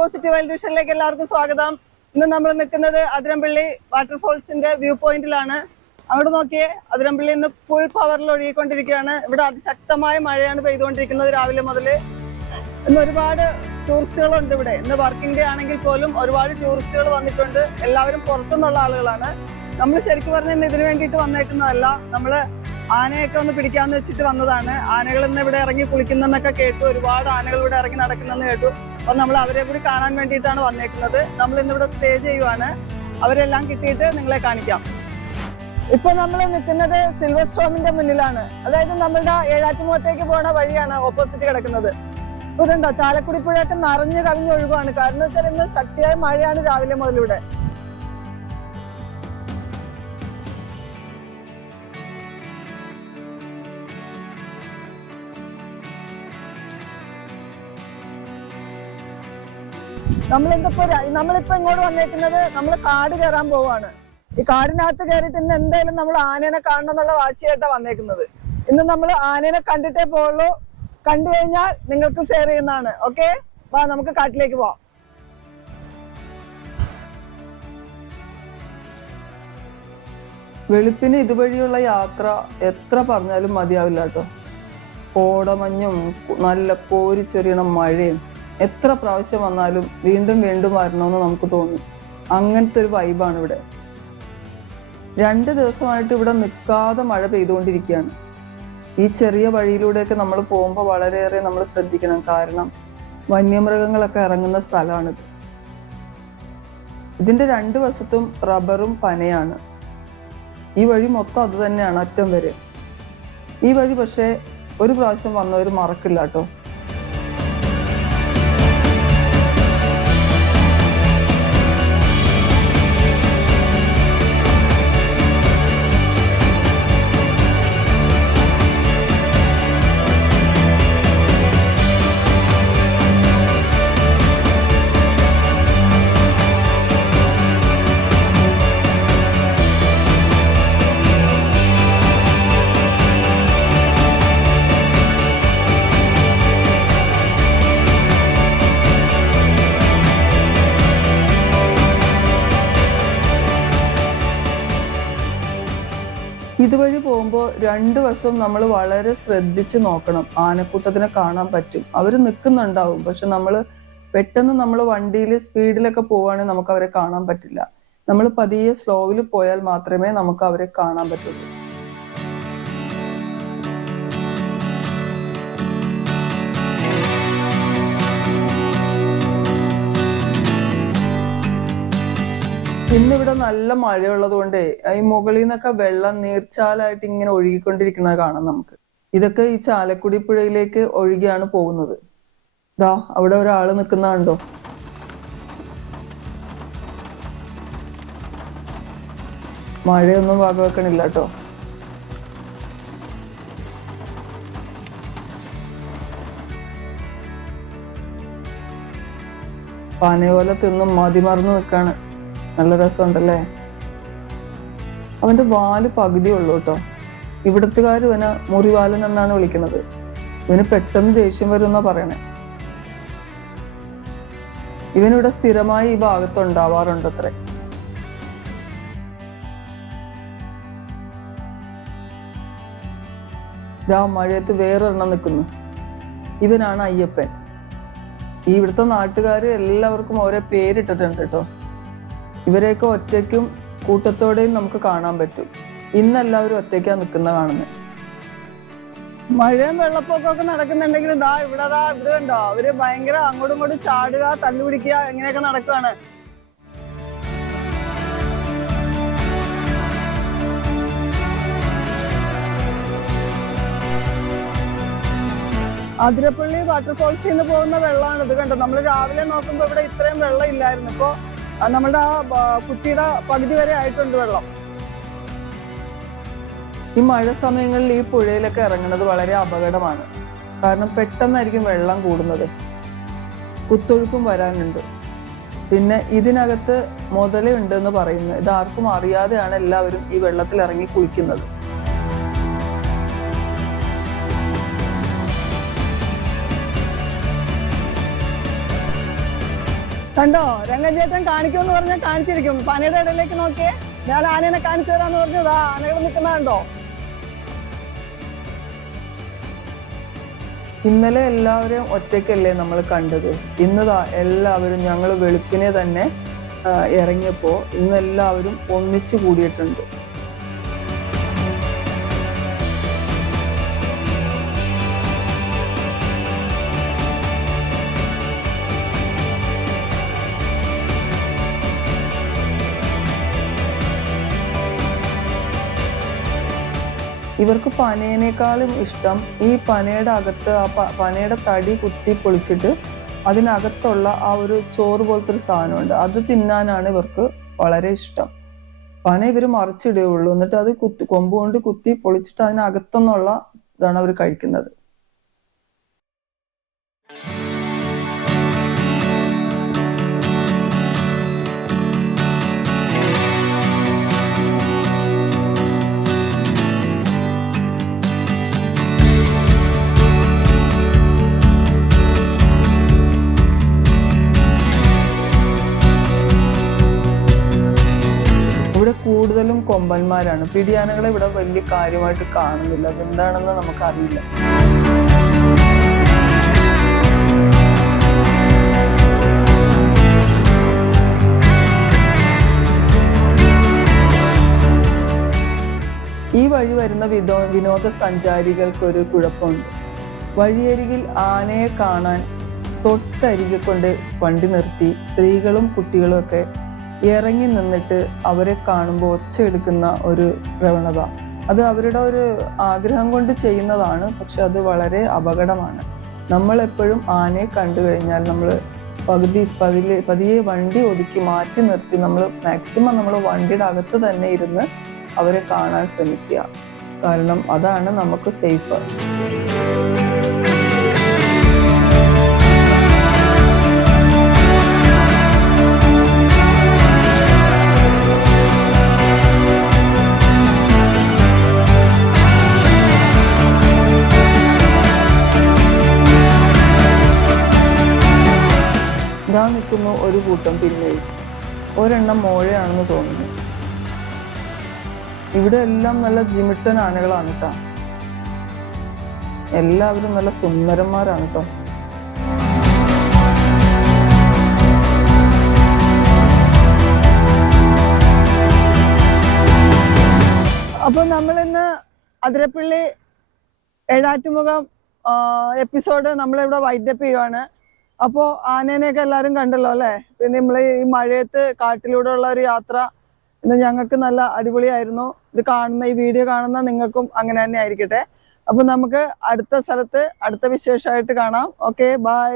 Positive wild വിഷനിലേക്ക് എല്ലാവർക്കും സ്വാഗതം. ഇന്ന് നമ്മൾ നിൽക്കുന്നത് അതിരമ്പള്ളി വാട്ടർഫോൾസിന്റെ വ്യൂ പോയിന്റിലാണ്. അങ്ങോട്ട് നോക്കിയേ, അതിരമ്പള്ളി ഇന്ന് ഫുൾ പവറിൽ ഒഴുകിക്കൊണ്ടിരിക്കുകയാണ്. ഇവിടെ അതിശക്തമായ മഴയാണ് പെയ്തുകൊണ്ടിരിക്കുന്നത് രാവിലെ മുതൽ. ഇന്ന് ഒരുപാട് ടൂറിസ്റ്റുകളുണ്ട് ഇവിടെ. ഇന്ന് വർക്കിംഗ് ഡേ ആണെങ്കിൽ പോലും ഒരുപാട് ടൂറിസ്റ്റുകൾ വന്നിട്ടുണ്ട്. എല്ലാവരും പുറത്തുനിന്നുള്ള ആളുകളാണ്. നമ്മൾ ശരിക്കും പറഞ്ഞാൽ ഇതിനു വേണ്ടിയിട്ട് വന്നേക്കുന്നതല്ല. നമ്മൾ ആനയൊക്കെ ഒന്ന് പിടിക്കാന്ന് വെച്ചിട്ട് വന്നതാണ്. ആനകൾ ഇന്ന് ഇവിടെ ഇറങ്ങി കുളിക്കുന്നതെന്നൊക്കെ കേട്ടു. ഒരുപാട് ആനകൾ ഇവിടെ ഇറങ്ങി നടക്കുന്നെന്ന് കേട്ടു. അപ്പൊ നമ്മൾ അവരെ കൂടി കാണാൻ വേണ്ടിയിട്ടാണ് വന്നേക്കുന്നത്. നമ്മൾ ഇന്നിവിടെ സ്റ്റേ ചെയ്യുവാണ്. അവരെല്ലാം കിട്ടിയിട്ട് നിങ്ങളെ കാണിക്കാം. ഇപ്പൊ നമ്മൾ നിൽക്കുന്നത് സിൽവർ സ്റ്റോമിന്റെ മുന്നിലാണ്. അതായത് നമ്മളുടെ ഏഴാറ്റുമുഖത്തേക്ക് പോകുന്ന വഴിയാണ് ഓപ്പോസിറ്റ് കിടക്കുന്നത്. ഇതുണ്ടോ, ചാലക്കുടി പുഴയൊക്കെ നിറഞ്ഞു കവിഞ്ഞൊഴുകുവാണ്. കാരണം വെച്ചാൽ ഇന്ന് ശക്തിയായ മഴയാണ് രാവിലെ മുതലിവിടെ. നമ്മളിപ്പോ ഇങ്ങോട്ട് വന്നേക്കുന്നത് നമ്മൾ കാട് കയറാൻ പോവാണ്. ഈ കാടിനകത്ത് കയറിയിട്ട് ഇന്ന് എന്തായാലും നമ്മൾ ആനേനെ കാണണം എന്നുള്ള വാശിയായിട്ടാ വന്നേക്കുന്നത്. ഇന്ന് നമ്മൾ ആനേനെ കണ്ടിട്ടേ പോവുള്ളൂ. കണ്ടു കഴിഞ്ഞാൽ നിങ്ങൾക്ക് ഷെയർ ചെയ്യുന്നതാണ്. ഓക്കെ, വാ നമുക്ക് കാട്ടിലേക്ക് പോവാം. വെളുപ്പിന് ഇതുവഴിയുള്ള യാത്ര എത്ര പറഞ്ഞാലും മതിയാവില്ല കേട്ടോ. കോടമഞ്ഞും നല്ല കോരിച്ചൊരിയണ മഴയും എത്ര പ്രാവശ്യം വന്നാലും വീണ്ടും വീണ്ടും വരണമെന്ന് നമുക്ക് തോന്നും. അങ്ങനത്തെ ഒരു വൈബാണ് ഇവിടെ. 2 ദിവസമായിട്ട് ഇവിടെ നിൽക്കാതെ മഴ പെയ്തുകൊണ്ടിരിക്കുകയാണ്. ഈ ചെറിയ വഴിയിലൂടെയൊക്കെ നമ്മൾ പോകുമ്പോൾ വളരെയേറെ നമ്മൾ ശ്രദ്ധിക്കണം. കാരണം വന്യമൃഗങ്ങളൊക്കെ ഇറങ്ങുന്ന സ്ഥലമാണിത്. ഇതിൻ്റെ 2 വശത്തും റബ്ബറും പനയാണ്. ഈ വഴി മൊത്തം അത് തന്നെയാണ്, അറ്റം വരെ. ഈ വഴി പക്ഷേ ഒരു പ്രാവശ്യം വന്നവർ മറക്കില്ല കേട്ടോ. ഇതുവഴി പോകുമ്പോൾ 2 വശവും നമ്മൾ വളരെ ശ്രദ്ധിച്ച് നോക്കണം. ആനക്കൂട്ടത്തിനെ കാണാൻ പറ്റും, അവർ നിൽക്കുന്നുണ്ടാവും. പക്ഷെ പെട്ടെന്ന് നമ്മൾ വണ്ടിയിൽ സ്പീഡിലൊക്കെ പോവുകയാണെങ്കിൽ നമുക്ക് അവരെ കാണാൻ പറ്റില്ല. നമ്മൾ പതിയെ സ്ലോവിൽ പോയാൽ മാത്രമേ നമുക്ക് അവരെ കാണാൻ പറ്റുള്ളൂ. ഇന്നിവിടെ നല്ല മഴയുള്ളത് കൊണ്ടേ ഈ മുകളിൽ നിന്നൊക്കെ വെള്ളം നീർച്ചാലായിട്ട് ഇങ്ങനെ ഒഴുകിക്കൊണ്ടിരിക്കുന്നത് കാണാം നമുക്ക്. ഇതൊക്കെ ഈ ചാലക്കുടി പുഴയിലേക്ക് ഒഴുകിയാണ് പോകുന്നത്. ദാ അവിടെ ഒരാള് നിൽക്കുന്ന കണ്ടോ. മഴയൊന്നും വകവെക്കണില്ല കേട്ടോ. പനയോല തിന്നും മതിമറന്ന് നിൽക്കാണ്. നല്ല രസമുണ്ടല്ലേ. അവന്റെ വാല് പകുതി ഉള്ളു കേട്ടോ. ഇവിടത്തുകാർ ഇവനെ മുറിവാലൻ എന്നാണ് വിളിക്കുന്നത്. ഇവന് പെട്ടെന്ന് ദേഷ്യം വരുമെന്നാ പറയണേ. ഇവനിവിടെ സ്ഥിരമായി ഈ ഭാഗത്ത് ഉണ്ടാവാറുണ്ടത്രേ. ഇതാ മഴയത്ത് വേറൊരെണ്ണം നിൽക്കുന്നു. ഇവനാണ് അയ്യപ്പൻ. ഈ ഇവിടുത്തെ നാട്ടുകാർ എല്ലാവർക്കും ഓരോ പേരിട്ടിട്ടുണ്ട് കേട്ടോ. ഇവരെയൊക്കെ ഒറ്റയ്ക്കും കൂട്ടത്തോടെയും നമുക്ക് കാണാൻ പറ്റും. ഇന്നെല്ലാവരും ഒറ്റയ്ക്കാ നിൽക്കുന്ന കാണുന്നത്. മഴയും വെള്ളപ്പൊക്കമൊക്കെ നടക്കുന്നുണ്ടെങ്കിൽ ഇവിടെ കണ്ടോ, അവര് ഭയങ്കര അങ്ങോട്ടും ഇങ്ങോട്ടും ചാടുക, തല്ലുപിടിക്കുക, എങ്ങനെയൊക്കെ നടക്കുകയാണ്. അതിരപ്പള്ളി വാട്ടർഫോൾസിൽ നിന്ന് പോകുന്ന വെള്ളമാണ് ഇത്. കണ്ടോ, നമ്മൾ രാവിലെ നോക്കുമ്പോൾ ഇവിടെ ഇത്രയും വെള്ളം ഇല്ലായിരുന്നു. ഇപ്പോ നമ്മളുടെ ആ കുട്ടിയുടെ പകുതി വരെ ആയിട്ടുണ്ട് വെള്ളം. ഈ മഴ സമയങ്ങളിൽ ഈ പുഴയിലൊക്കെ ഇറങ്ങുന്നത് വളരെ അപകടമാണ്. കാരണം പെട്ടെന്നായിരിക്കും വെള്ളം കൂടുന്നത്, കുത്തൊഴുക്കും വരാനുണ്ട്. പിന്നെ ഇതിനകത്ത് മുതലുണ്ട് എന്ന് പറയുന്നത്. ഇതാർക്കും അറിയാതെയാണ് എല്ലാവരും ഈ വെള്ളത്തിൽ ഇറങ്ങി കുളിക്കുന്നത്. കണ്ടോ, രംഗൻ ചേട്ടൻ കാണിക്കുമെന്ന് പറഞ്ഞാൽ കാണിച്ചിരിക്കും. പനയുടെ ഇടയിലേക്ക് നോക്കിയേ, ഞാൻ ആനേനെ കാണിച്ചു തരാന്ന് പറഞ്ഞതാ, ആനകൾ നിൽക്കുന്നതുണ്ടോ? ഇന്നലെ എല്ലാവരെയും ഒറ്റയ്ക്കല്ലേ നമ്മൾ കണ്ടത്. ഇന്നതാ എല്ലാവരും ഞങ്ങൾ വെളുപ്പിനെ തന്നെ ഇറങ്ങിയപ്പോൾ ഇന്നെല്ലാവരും ഒന്നിച്ചു കൂടിയിട്ടുണ്ട്. ഇവർക്ക് പനേനേക്കാളും ഇഷ്ടം ഈ പനയുടെ അകത്ത് പനയുടെ തടി കുത്തി പൊളിച്ചിട്ട് അതിനകത്തുള്ള ആ ഒരു ചോറ് പോലത്തെ ഒരു സാധനമുണ്ട്, അത് തിന്നാനാണ് ഇവർക്ക് വളരെ ഇഷ്ടം. പന ഇവർ മറിച്ചിടുകയുള്ളൂ, എന്നിട്ട് അത് കൊമ്പ് കൊണ്ട് കുത്തി പൊളിച്ചിട്ട് അതിനകത്തുനിന്നുള്ള ഇതാണ് അവർ കഴിക്കുന്നത്. ഇവിടെ കൂടുതലും കൊമ്പന്മാരാണ്. പിടിയാനകളെ ഇവിടെ വലിയ കാര്യമായിട്ട് കാണുന്നില്ല, അതെന്താണെന്ന് നമുക്കറിയില്ല. ഈ വഴി വരുന്ന വിനോദസഞ്ചാരികൾക്കൊരു കുഴപ്പമുണ്ട്. വഴിയരികിൽ ആനയെ കാണാൻ തൊട്ടരികെ കൊണ്ട് വണ്ടി നിർത്തി സ്ത്രീകളും കുട്ടികളും ഒക്കെ ഇറങ്ങി നിന്നിട്ട് അവരെ കാണുമ്പോൾ ഒച്ചയെടുക്കുന്ന ഒരു പ്രവണത, അത് അവരുടെ ഒരു ആഗ്രഹം കൊണ്ട് ചെയ്യുന്നതാണ്. പക്ഷെ അത് വളരെ അപകടമാണ്. നമ്മൾ എപ്പോഴും ആനയെ കണ്ടു കഴിഞ്ഞാൽ നമ്മൾ പതിയെ വണ്ടി ഒതുക്കി മാറ്റി നിർത്തി നമ്മൾ മാക്സിമം നമ്മൾ വണ്ടിയുടെ അകത്ത് തന്നെ ഇരുന്ന് അവരെ കാണാൻ ശ്രമിക്കുക. കാരണം അതാണ് നമുക്ക് സേഫ്. ഇതാ നിൽക്കുന്നു ഒരു കൂട്ടം, പിന്നെയും ഒരെണ്ണം മോഴയാണെന്ന് തോന്നുന്നു. ഇവിടെ എല്ലാം നല്ല ജിമിട്ടൻ ആനകളാണ് കേട്ടോ. എല്ലാവരും നല്ല സുന്ദരന്മാരാണ് കേട്ടോ. അപ്പൊ നമ്മളിന്ന് അതിരപ്പള്ളി ഏഴാറ്റുമുഖം എപ്പിസോഡ് നമ്മളിവിടെ വൈൻഡപ്പ് ചെയ്യുവാണ്. അപ്പോൾ ആനേനെയൊക്കെ എല്ലാവരും കണ്ടല്ലോ അല്ലേ? പിന്നെ നമ്മൾ ഈ മഴയത്ത് കാട്ടിലൂടെ ഉള്ള ഒരു യാത്ര ഇന്ന് ഞങ്ങൾക്ക് നല്ല അടിപൊളിയായിരുന്നു. ഇത് കാണുന്ന ഈ വീഡിയോ കാണുന്ന നിങ്ങൾക്കും അങ്ങനെ തന്നെ ആയിരിക്കട്ടെ. അപ്പൊ നമുക്ക് അടുത്ത സ്ഥലത്ത് അടുത്ത വിശേഷമായിട്ട് കാണാം. Okay, by.